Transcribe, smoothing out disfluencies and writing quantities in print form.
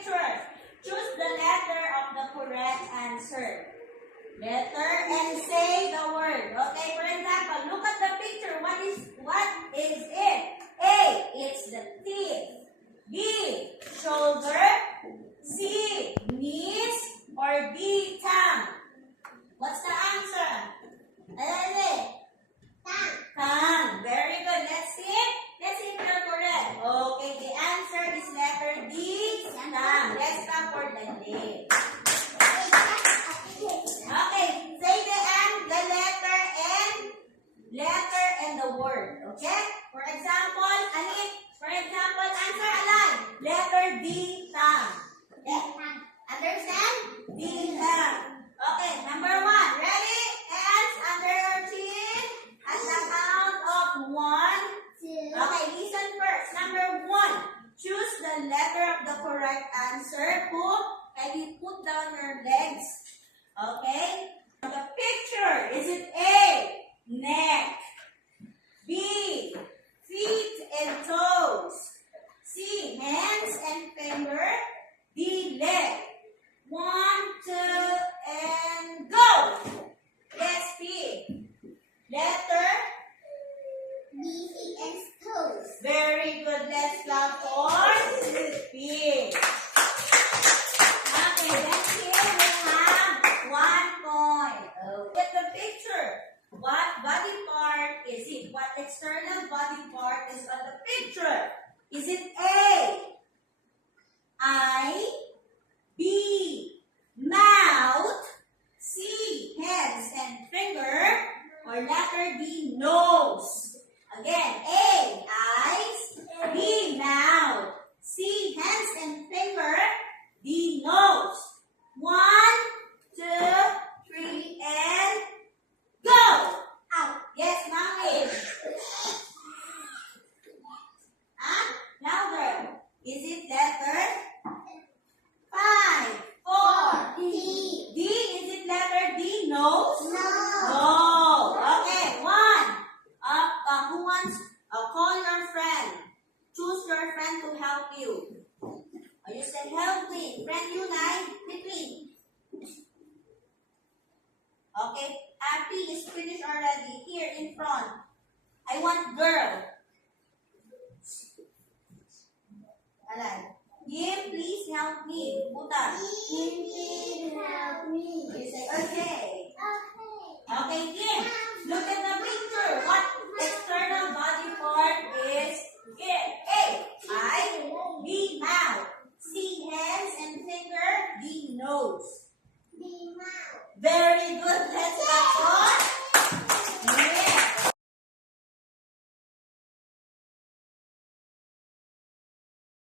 picture. Choose the letter of the correct answer. Letter and say the word. Okay, for example, look at the picture. What is it? A, it's the teeth. B, shoulder. C, knees. Or D, tongue. What's the answer? Tongue. Very good. Let's see it. Let's see if you're correct. Okay, the answer is letter D, tongue. Let's stop for the day. Okay, say the letter and the word. Okay? For example, answer align. Letter D, tongue. Okay? Understand? D, tongue. Okay, number 1. Ready? Hands under your chin. At the count of 1. Okay, listen first. Number 1. Choose the letter of the correct answer. Can you put down your legs? Okay? The picture. Is it A, neck? B, feet and toes? C, hands and finger? D, leg? 1, 2, and go! Yes, P. Letter? B, feet and toes. Very good. Let's clap for P. Okay, then here we have 1 point. Look at the picture. What body part is it? What external body part is on the picture? Is it A, eye? B, mouth? C, hands and finger? Or letter D, nose? Again, A, eyes. B, mouth. C, hands and finger. D, nose. 1, 2, 3, and go! Out. Yes, mommy. Louder. Is it letter? 5, 4. D. D, is it letter D, nose? No. No. Okay, 1. Who wants? Call your friend. Choose your friend to help you. You said help me. Friend unite quickly. Okay, Happy is finished already. Here in front. I want girl. Alright. Yim, please help me. Buta. Please help me. You say okay. Okay. Okay, Yim. Look at the picture. What external body part is it? A, eye. B, mouth. C, hands and finger. D, nose. B, mouth. Very good. Let's go.